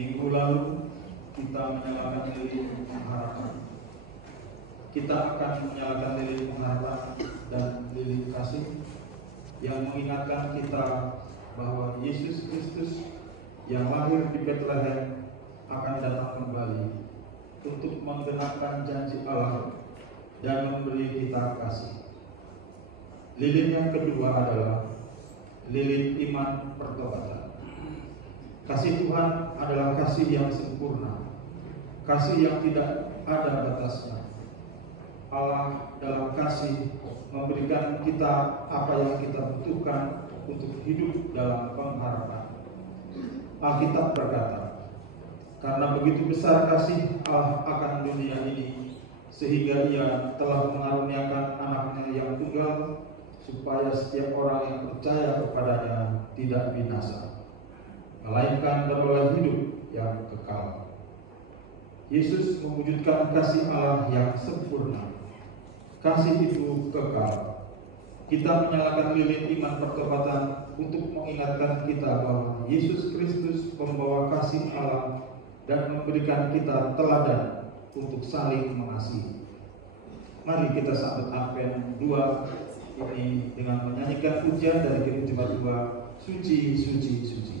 Minggu lalu kita menyalakan lilin pengharapan. Kita akan menyalakan lilin pengharapan dan lilin kasih yang mengingatkan kita bahwa Yesus Kristus yang lahir di Bethlehem akan datang kembali untuk menggenapkan janji Allah dan memberi kita kasih. Lilin yang kedua adalah lilin iman pertobatan. Kasih Tuhan adalah kasih yang sempurna, kasih yang tidak ada batasnya. Allah dalam kasih memberikan kita apa yang kita butuhkan untuk hidup dalam pengharapan. Alkitab berkata, karena begitu besar kasih Allah akan dunia ini, sehingga Ia telah mengaruniakan anaknya yang tunggal, supaya setiap orang yang percaya kepadanya tidak binasa, melainkan beroleh hidup yang kekal. Yesus mewujudkan kasih Allah yang sempurna. Kasih itu kekal. Kita menyalakan lilin iman pertobatan untuk mengingatkan kita bahwa Yesus Kristus membawa kasih Allah dan memberikan kita teladan untuk saling mengasihi. Mari kita sambut Advent 2 ini dengan menyanyikan pujian dari Kirim Jemaat 2, Suci, Suci, Suci.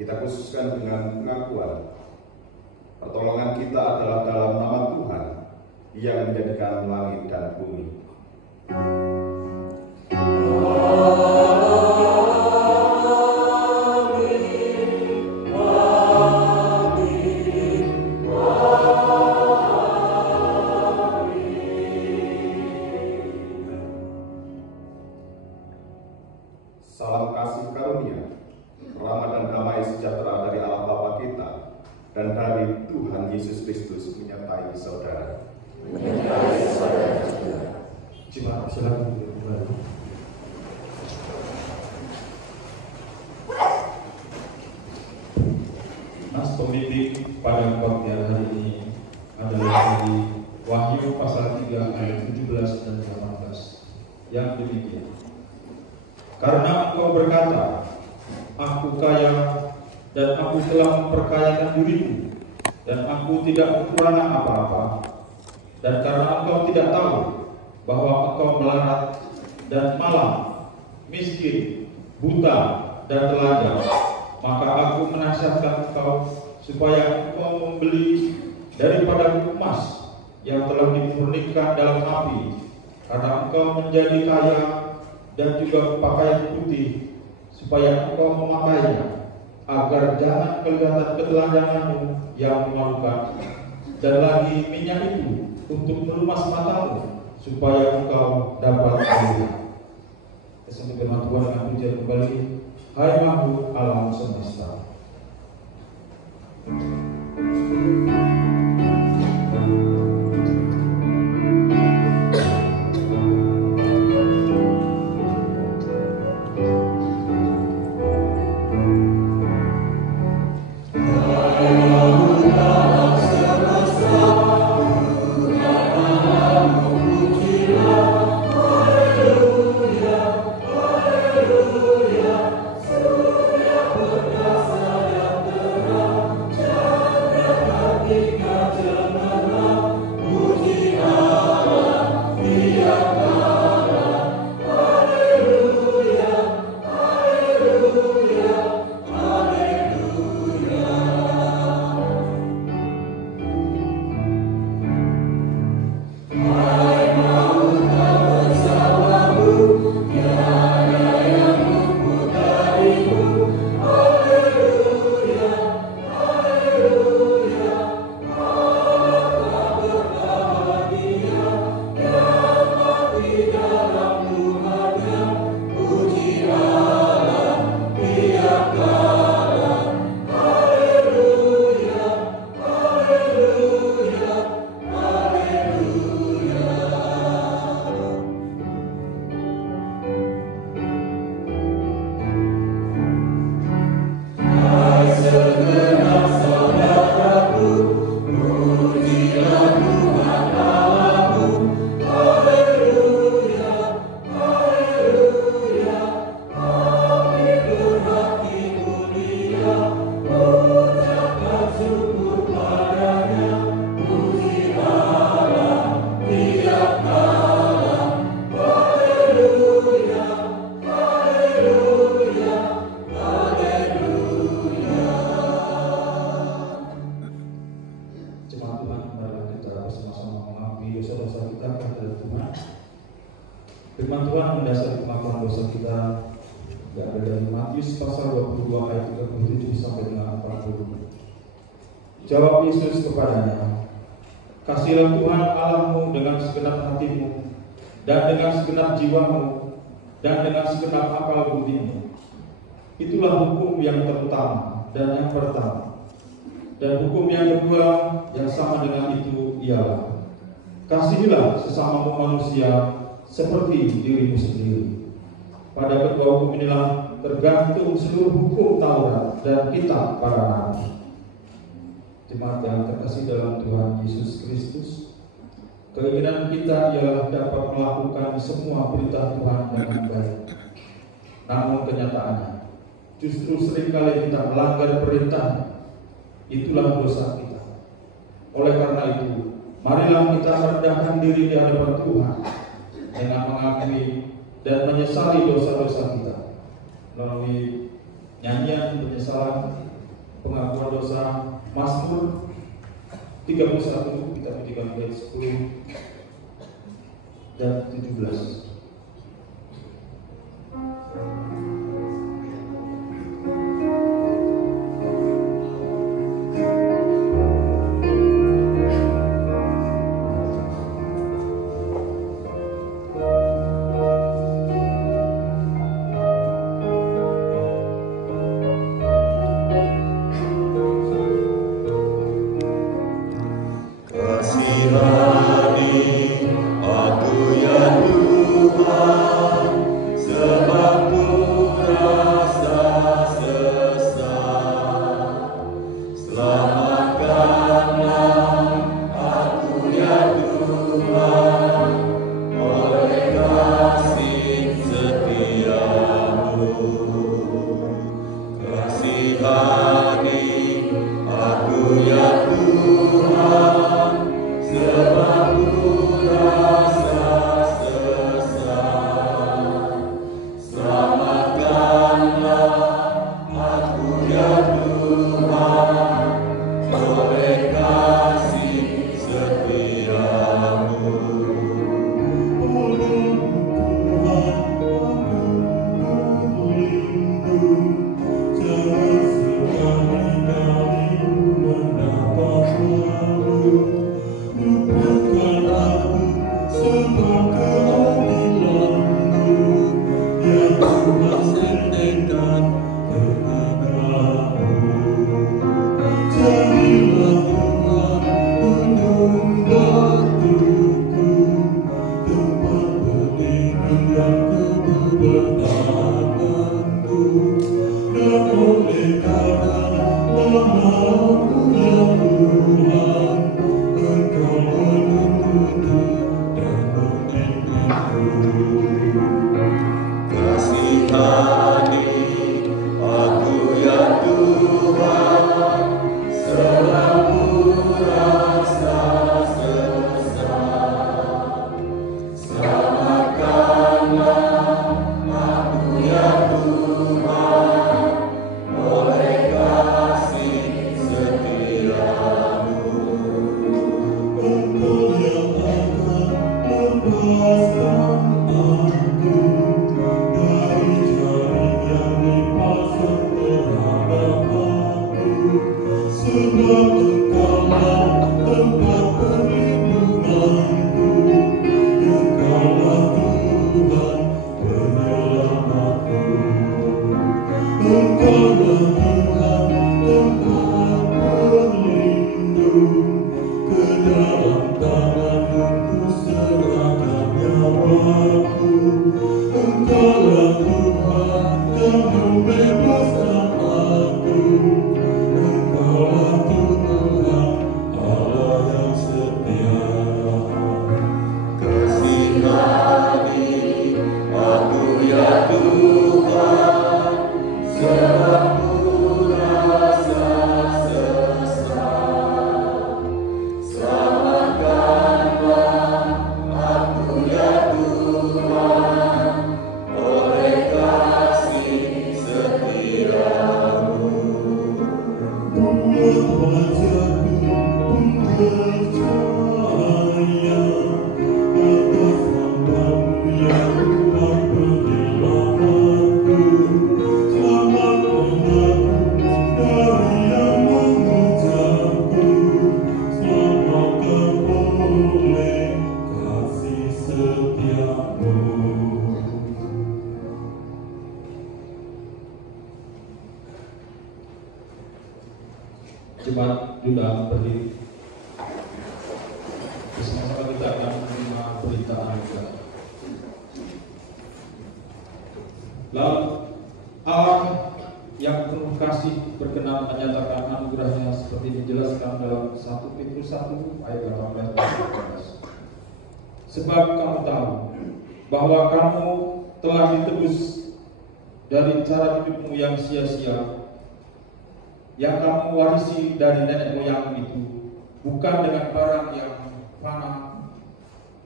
Kita khususkan dengan pengakuan pertolongan kita adalah dalam nama Tuhan yang menjadikan langit dan bumi. Salam kasih karunia, rahmat dan damai sejahtera dari Allah Bapa kita dan dari Tuhan Yesus Kristus menyertai saudara. Menyertai saudara juga. Jemaat silakan kembali. Mas pembimbing pada waktu hari ini adalah dari Wahyu pasal 3 ayat 17 dan 18 yang demikian. Karena engkau berkata, aku kaya dan aku telah memperkayakan diriku, dan aku tidak kekurangan apa-apa, dan karena engkau tidak tahu bahwa engkau melarat dan malam, miskin, buta, dan telanjang, maka aku menasihatkan engkau supaya engkau membeli daripada emas yang telah dimurnikan dalam api, karena engkau menjadi kaya, dan juga pakaian putih, supaya engkau memakainya, agar jangan kelihatan ketelanjanganmu yang memalukan, dan lagi minyak itu untuk melumas matamu, supaya engkau dapat melihat. Kesembuhan firman Tuhan dengan pujian kembali. Hai Makhluk alam semesta. Firman Tuhan mendasari pengakuan dosa kita yang ada dari Matius pasal 22 ayat 37 sampai dengan 40. Jawab Yesus kepadanya, kasihlah Tuhan Allahmu dengan segenap hatimu, dan dengan segenap jiwamu, dan dengan segenap akal budimu. Itulah hukum yang terutama dan yang pertama. Dan hukum yang kedua yang sama dengan itu ialah, kasihilah sesamamu manusia seperti dirimu sendiri. Pada kedua hukum inilah tergantung seluruh hukum Taurat dan kitab para nabi. Jemaat yang terkasih dalam Tuhan Yesus Kristus, keinginan kita ialah dapat melakukan semua perintah Tuhan dengan baik. Namun kenyataannya, justru seringkali kita melanggar perintah. Itulah dosa kita. Oleh karena itu, marilah kita merendahkan diri di hadapan Tuhan dengan mengakui dan menyesali dosa-dosa kita melalui nyanyian penyesalan, pengakuan dosa, Mazmur 31, kita petikan ayat 10 dan 17. Selamatkanlah aku ya Tuhan. Jemaat diundang berdiri. Bersama-sama kita akan menerima berita anugerah. Lalu Allah yang penuh kasih berkenan menyatakan anugerahnya seperti dijelaskan dalam 1 Petrus 1 ayat 18. Sebab kamu tahu bahwa kamu telah ditebus dari cara hidupmu yang sia-sia, yang kamu warisi dari nenek moyang itu, bukan dengan barang yang fana,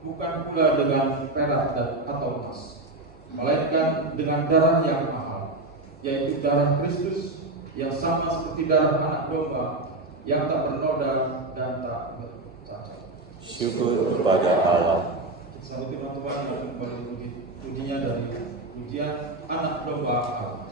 bukan pula dengan perak atau emas, melainkan dengan darah yang mahal, yaitu darah Kristus yang sama seperti darah anak domba yang tak bernoda dan tak bercacat. Syukur kepada Allah. Satu firman Tuhan yang kembali pujinya dari pujian anak domba Allah.